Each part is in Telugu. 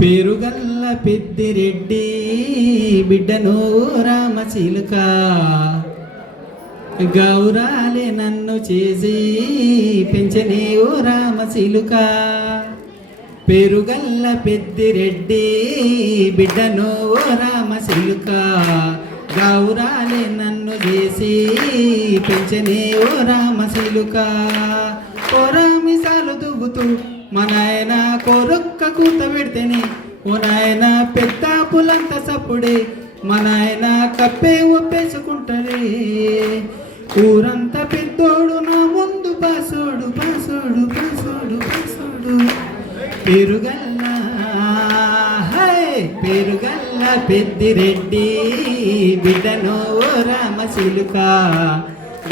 పేరుగల్ల పెద్దిరెడ్డి బిడ్డను రామచిలుక గౌరాలే నన్ను చేసి పెంచనే ఓ రామచిలుక. పేరుగల్ల పెద్దిరెడ్డి బిడ్డను ఓ రామచిలుక గౌరాలే నన్ను చేసి పెంచనే ఓ రామచిలుక. ఓ రామిసాలు దువ్వుతూ మా నాయన కొరొక్క కూత పెడితేనే ఓ నాయన పెద్ద పులంత సప్పుడే మా నాయన కప్పే ఒప్పేసుకుంటారే. ఊరంతా పెద్దోడు నా ముందు పాసోడు పాసోడు పాసోడు పాసోడు. పేరుగల్ల పేరుగల్ల పెద్దిరెడ్డి బిడ్డను ఓ రామచిలుక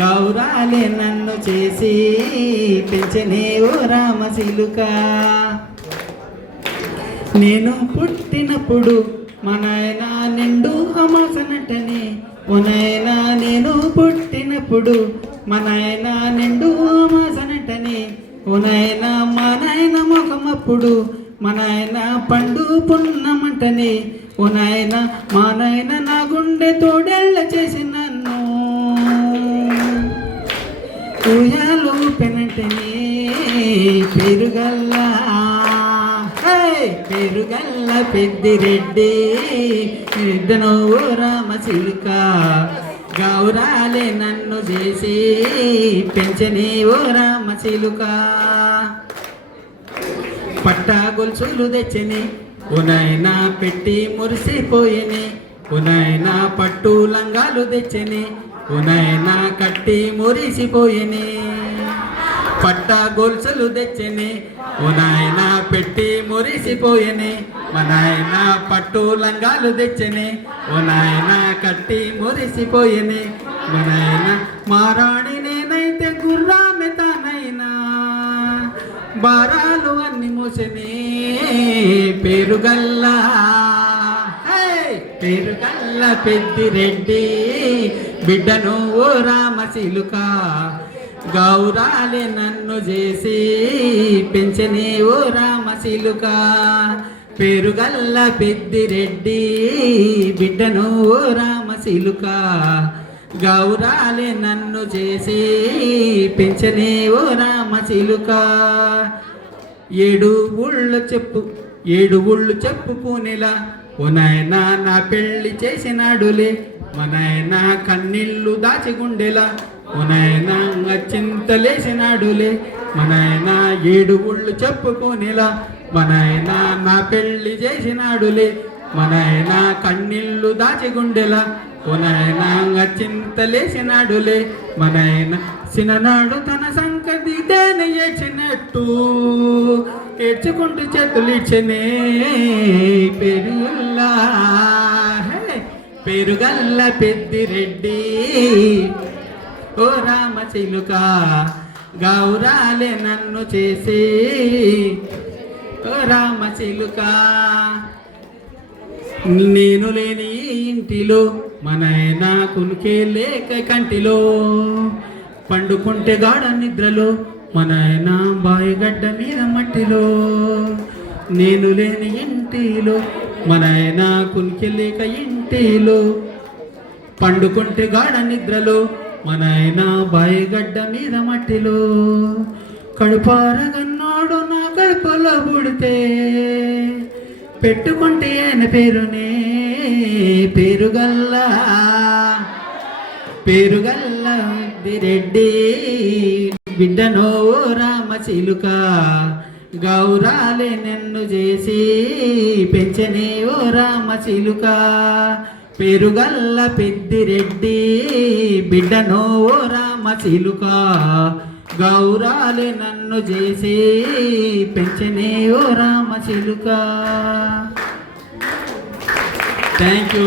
గౌరాలే నన్ను చేసి పెంచనే ఓ రామచిలుక. నేను పుట్టినప్పుడు మా నాయన నిండు అమాసనటనే ఓ నాయన. నేను పుట్టినప్పుడు మా నాయన నిండు అమాసనటనే ఓ నాయన. మా నాయన ముఖమప్పుడు మా నాయన పండు పున్నమంటనే ఓ నాయన. మా నాయన నా గుండె తోడేళ్ళ చేసి నన్ను ఉయ్యాలు పెనంటనే. పేరుగల్ల పేరుగల్ల పెద్దిరెడ్డి బిడ్డను ఓ రామచిలుక గౌరాలే నన్ను చేసి పెంచనే ఓ రామచిలుక. పట్టా గొలుసులు తెచ్చని ఓ నాయన పెట్టి మురిసిపోయని ఓ నాయన. పట్టు లంగాలు తెచ్చని ఓ నాయన కట్టి మురిసిపోయని. పట్టా గొలుసులు తెచ్చని ఓ నాయన పెట్టి మురిసిపోయని మా నాయన. పట్టు లంగాలు తెచ్చని ఓ నాయన కట్టి మురిసిపోయని మా నాయన. మారాణి నేనైతే గుర్రామె తానైనా భారాలు అన్ని మోసనే. పేరుగల్ల పేరుగల్ల పెద్దిరెడ్డి బిడ్డను ఓ రామచిలుక గౌరాలే నన్ను చేసి పెంచనే ఓ రామచిలుక. పేరుగల్ల పెద్దిరెడ్డి బిడ్డను ఓ రామచిలుక గౌరాలే నన్ను చేసి పెంచనే ఓ రామచిలుక. ఏడు ఊళ్ళు చెప్పుకునేలా ఓ నాయన నా పెళ్ళి చేసినాడులే మా నాయన. కన్నీళ్ళు దాచిగుండెలా ఓ నాయన చింతలేసినాడులే మా నాయన. ఏడు ఊళ్ళు చెప్పుకునేలా మా నాయన నా పెళ్ళి చేసినాడులే మా నాయన. కన్నీళ్ళు దాచిగుండెలా ఓ నాయన చింతలేసినాడులే మా నాయన. చిన్ననాడు తన సంకటి తేనె ఏడ్చినట్టు ఏడ్చుకుంటూ చేతులు ఇచ్చనే. పేరుగల్ల పెద్దిరెడ్డి ఓ రామచిలుక గౌరాలే నన్ను చేసి ఓ రామచిలుక. నేను లేని ఇంటిలో మా నాయన కునికే లేక కంటిలో పండుకుంటే గాఢ నిద్రలో మా నాయన బాయిగడ్డ మీద మట్టిలో. నేను లేని ఇంటిలో మా నాయన కునికే లేక ఇంటిలో పండుకుంటే గాఢ నిద్రలో మా నాయన బాయిగడ్డ మీద మట్టిలో. కడుపారగన్నాడు నా కడుపులో పుడితే పెట్టుకుంటే ఆయన పేరునే. పేరుగల్ల పెద్దిరెడ్డి బిడ్డను ఓ రామచిలుక గౌరాలే నన్ను చేసి పెంచనే ఓ రామచిలుక. పేరుగల్ల పెద్దిరెడ్డి బిడ్డను ఓ రామచిలుక గౌరాలే నన్ను చేసి పెంచనే ఓ రామచిలుక. Thank you.